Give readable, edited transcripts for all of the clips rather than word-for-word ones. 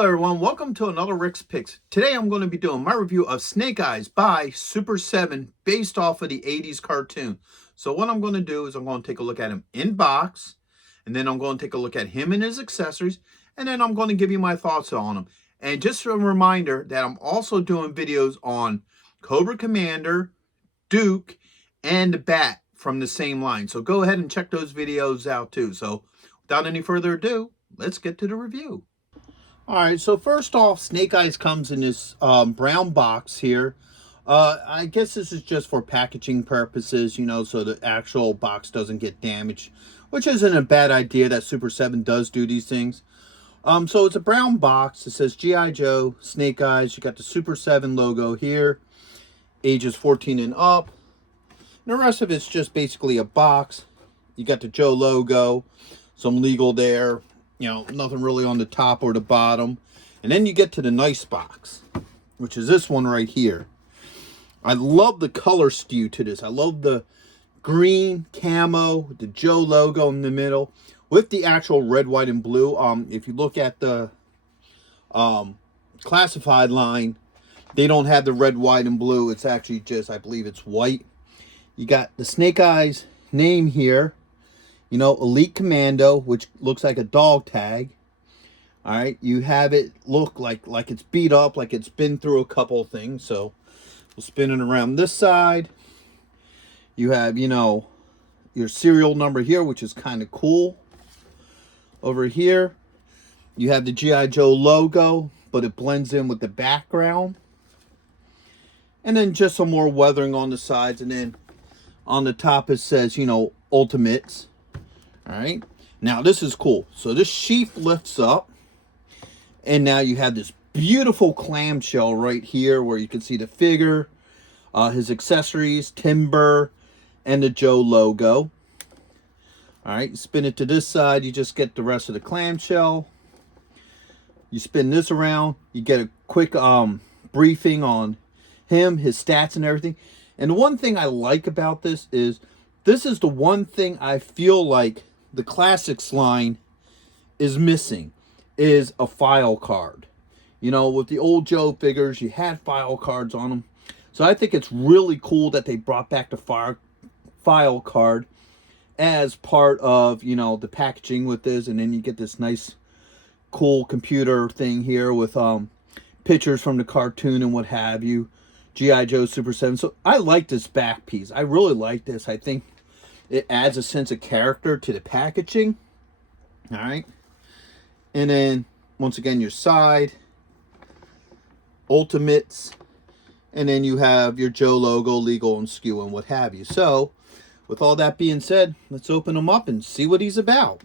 Hello everyone, welcome to another Rick's Picks. Today I'm going to be doing my review of Snake Eyes by Super 7 based off of the 80s cartoon. So what I'm going to do is I'm going to take a look at him in box, and then I'm going to take a look at him and his accessories, and then I'm going to give you my thoughts on him. And just a reminder that I'm also doing videos on Cobra Commander, Duke, and the Bat from the same line. So go ahead and check those videos out too. So without any further ado, let's get to the review. All right, so first off, Snake Eyes comes in this brown box here. I guess this is just for packaging purposes, you know, so the actual box doesn't get damaged, which isn't a bad idea that Super 7 does do these things. So it's a brown box. It says G.I.Joe, Snake Eyes. You got the Super 7 logo here, ages 14 and up. And the rest of it's just basically a box. You got the Joe logo, some legal there. You know, nothing really on the top or the bottom. And then you get to the nice box, which is this one right here. I love the color stew to this. I love the green camo, the Joe logo in the middle, with the actual red, white, and blue. If you look at the classified line, they don't have the red, white, and blue. It's actually just, I believe it's white. You got the Snake Eyes name here. You know, Elite Commando, which looks like a dog tag. All right, you have it look like it's beat up, like it's been through a couple of things. So we'll spin it around this side. You have, you know, your serial number here, which is kind of cool. Over here, you have the G.I. Joe logo, but it blends in with the background. And then just some more weathering on the sides. And then on the top, it says, you know, Ultimates. All right, now this is cool. So this sheath lifts up, and now you have this beautiful clamshell right here where you can see the figure, his accessories, timber, and the Joe logo. All right, spin it to this side, you just get the rest of the clamshell. You spin this around, you get a quick briefing on him, his stats, and everything. And the one thing I like about this is the one thing I feel like the Classics line is missing, is a file card. You know, with the old Joe figures, you had file cards on them. So I think it's really cool that they brought back the file card as part of, you know, the packaging with this. And then you get this nice, cool computer thing here with pictures from the cartoon and what have you. G.I. Joe Super 7. So I like this back piece. I really like this. I think it adds a sense of character to the packaging. All right. And then, once again, your side. Ultimates. And then you have your Joe logo, legal, and skew, and what have you. So, with all that being said, let's open him up and see what he's about.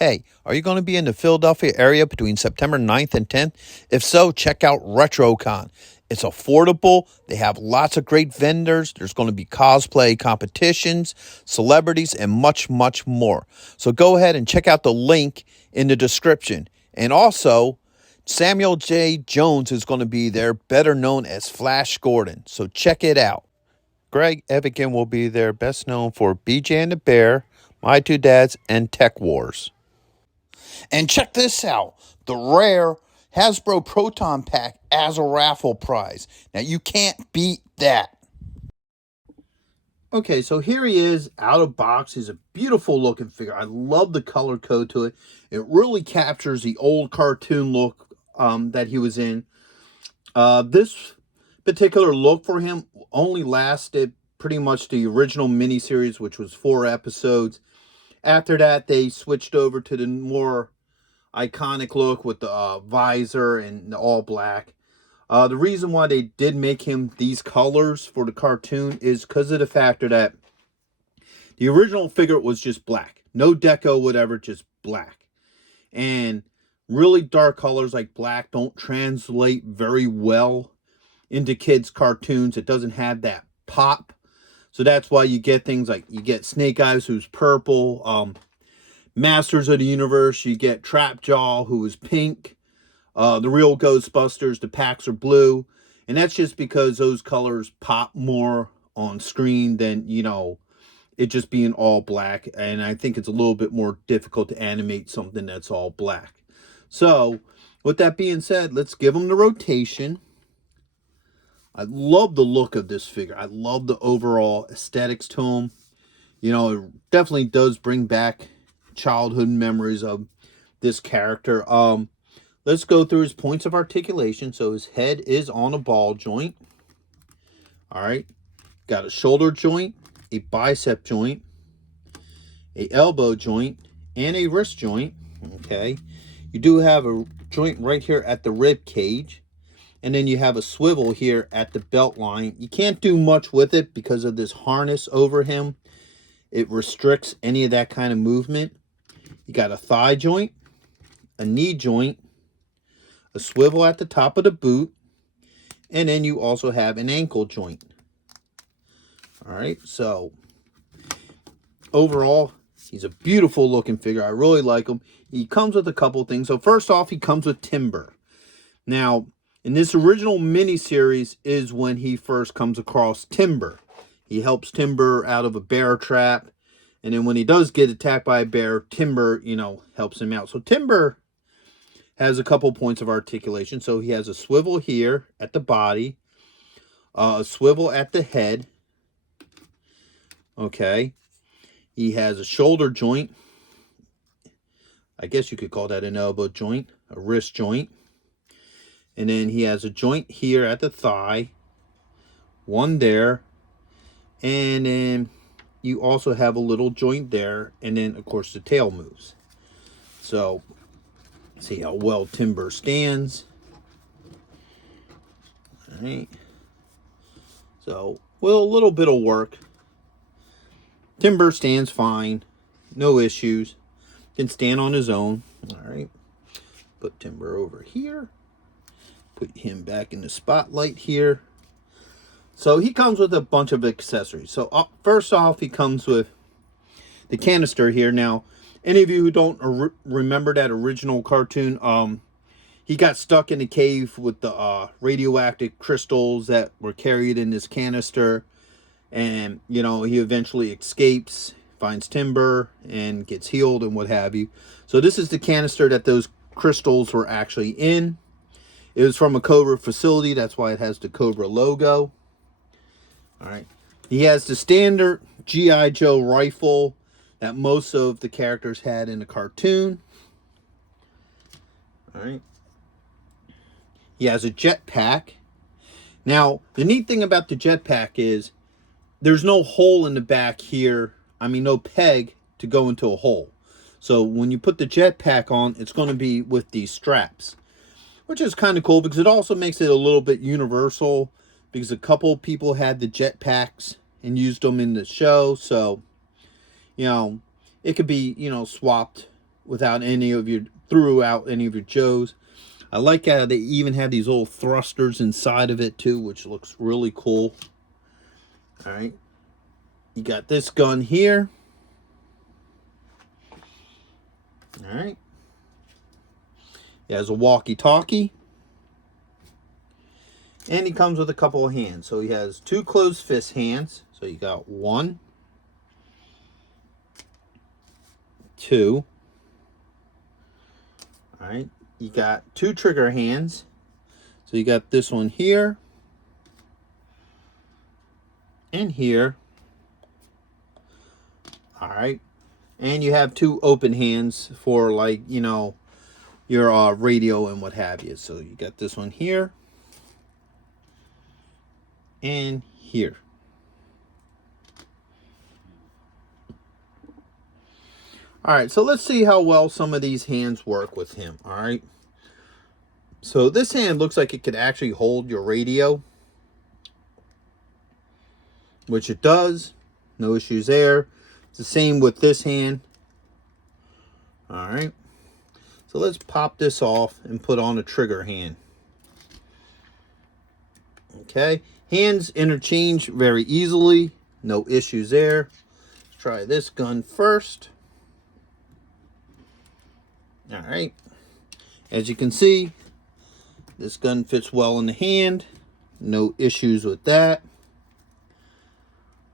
Hey, are you going to be in the Philadelphia area between September 9th and 10th? If so, check out RetroCon. It's affordable. They have lots of great vendors. There's going to be cosplay competitions, celebrities, and much, much more. So go ahead and check out the link in the description. And also, Samuel J. Jones is going to be there, better known as Flash Gordon. So check it out. Greg Evigan will be there, best known for BJ and the Bear, My Two Dads, and Tech Wars. And check this out, the rare Hasbro Proton Pack as a raffle prize. Now, you can't beat that. Okay, so here he is out of box. He's a beautiful looking figure. I love the color code to it. It really captures the old cartoon look that he was in. This particular look for him only lasted pretty much the original miniseries, which was 4 episodes. After that, they switched over to the more iconic look with the visor and the all black. The reason why they did make him these colors for the cartoon is because of the factor that the original figure was just black. No deco, whatever, just black. And really dark colors like black don't translate very well into kids' cartoons. It doesn't have that pop. So that's why you get things like, you get Snake Eyes, who's purple. Masters of the Universe, you get Trapjaw, who is pink. The real Ghostbusters, the packs are blue. And that's just because those colors pop more on screen than, you know, it just being all black. And I think it's a little bit more difficult to animate something that's all black. So, with that being said, let's give him the rotation. I love the look of this figure. I love the overall aesthetics to him. You know, it definitely does bring back childhood memories of this character. Let's go through his points of articulation. So his head is on a ball joint. All right. Got a shoulder joint, a bicep joint, a elbow joint, and a wrist joint. Okay. You do have a joint right here at the rib cage. And then you have a swivel here at the belt line. You can't do much with it because of this harness over him. It restricts any of that kind of movement. You got a thigh joint, a knee joint, a swivel at the top of the boot, and then you also have an ankle joint. All right, so overall, he's a beautiful looking figure. I really like him. He comes with a couple things. So first off, he comes with timber. Now, in this original miniseries is when he first comes across Timber. He helps Timber out of a bear trap. And then when he does get attacked by a bear, Timber, helps him out. So Timber has a couple points of articulation. So he has a swivel here at the body, a swivel at the head. Okay. He has a shoulder joint. I guess you could call that an elbow joint, a wrist joint. And then he has a joint here at the thigh, one there, and then you also have a little joint there, and then of course the tail moves. So see how well Timber stands. All right. So with a little bit of work, Timber stands fine, no issues. Can stand on his own. All right. Put Timber over here. Put him back in the spotlight here. So he comes with a bunch of accessories. So first off, he comes with the canister here. Now, any of you who don't remember that original cartoon, he got stuck in a cave with the radioactive crystals that were carried in this canister. And, he eventually escapes, finds Timber, and gets healed and what have you. So this is the canister that those crystals were actually in. It was from a Cobra facility. That's why it has the Cobra logo. All right. He has the standard G.I.Joe rifle that most of the characters had in the cartoon. All right. He has a jetpack. Now, the neat thing about the jetpack is there's no hole in the back here. I mean, no peg to go into a hole. So when you put the jetpack on, it's going to be with these straps, which is kind of cool because it also makes it a little bit universal because a couple people had the jetpacks and used them in the show. So, it could be, swapped throughout any of your Joes. I like how they even have these little thrusters inside of it too, which looks really cool. All right. You got this gun here. All right. He has a walkie-talkie. And he comes with a couple of hands. So he has two closed fist hands. So you got 1, 2. All right. You got 2 trigger hands. So you got this one here. And here. All right. And you have 2 open hands for your radio and what have you. So you got this one here. And here. All right, so let's see how well some of these hands work with him. All right. So this hand looks like it could actually hold your radio, which it does. No issues there. It's the same with this hand. All right. So let's pop this off and put on a trigger hand. Okay. Hands interchange very easily. No issues there. Let's try this gun first. All right. As you can see, this gun fits well in the hand. No issues with that.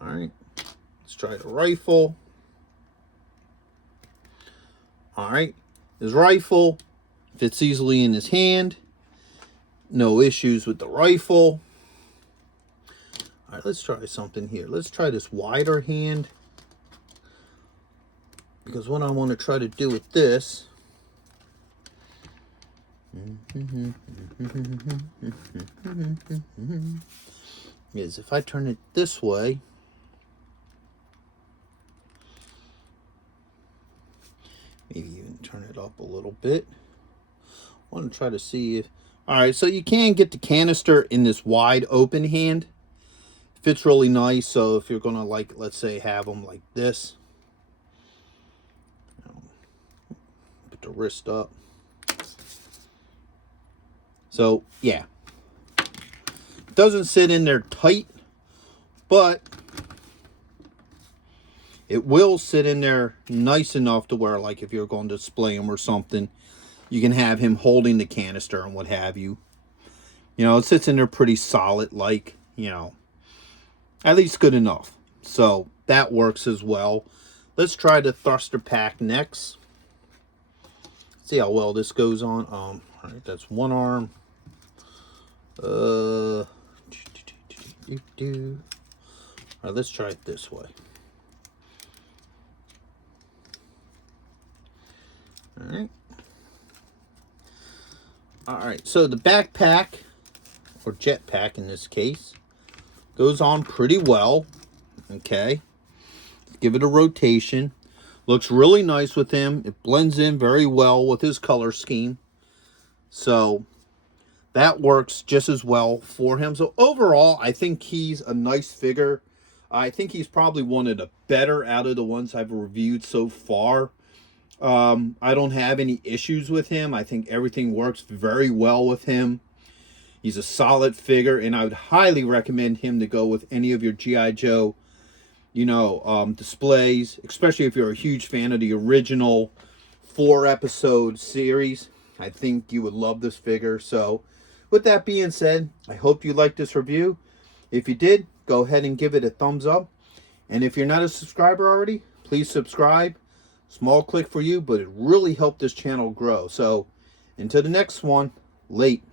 All right. Let's try the rifle. All right. This rifle Fits easily in his hand. No issues with the rifle. All right, let's try something here. Let's try this wider hand. Because what I want to try to do with this is if I turn it this way, maybe even turn it up a little bit. I want to try to see if... Alright, so you can get the canister in this wide open hand. Fits really nice, so if you're going to, like, let's say, have them like this. Put the wrist up. So, yeah. It doesn't sit in there tight, but it will sit in there nice enough to where, like, if you're going to display him or something, you can have him holding the canister and what have you. You know, it sits in there pretty solid, like, you know, at least good enough. So, that works as well. Let's try the thruster pack next. See how well this goes on. All right, that's one arm. All right, let's try it this way. All right, so the backpack, or jetpack in this case, goes on pretty well. Okay, give it a rotation. Looks really nice with him. It blends in very well with his color scheme. So that works just as well for him. So overall, I think he's a nice figure. I think he's probably one of the better out of the ones I've reviewed so far. I don't have any issues with him. I think everything works very well with him. He's a solid figure, and I would highly recommend him to go with any of your G.I. Joe, you know, displays, especially if you're a huge fan of the original 4-episode series. I think you would love this figure. So with that being said, I hope you liked this review. If you did, go ahead and give it a thumbs up. And if you're not a subscriber already, please subscribe. Small click for you, but it really helped this channel grow. So until the next one, late.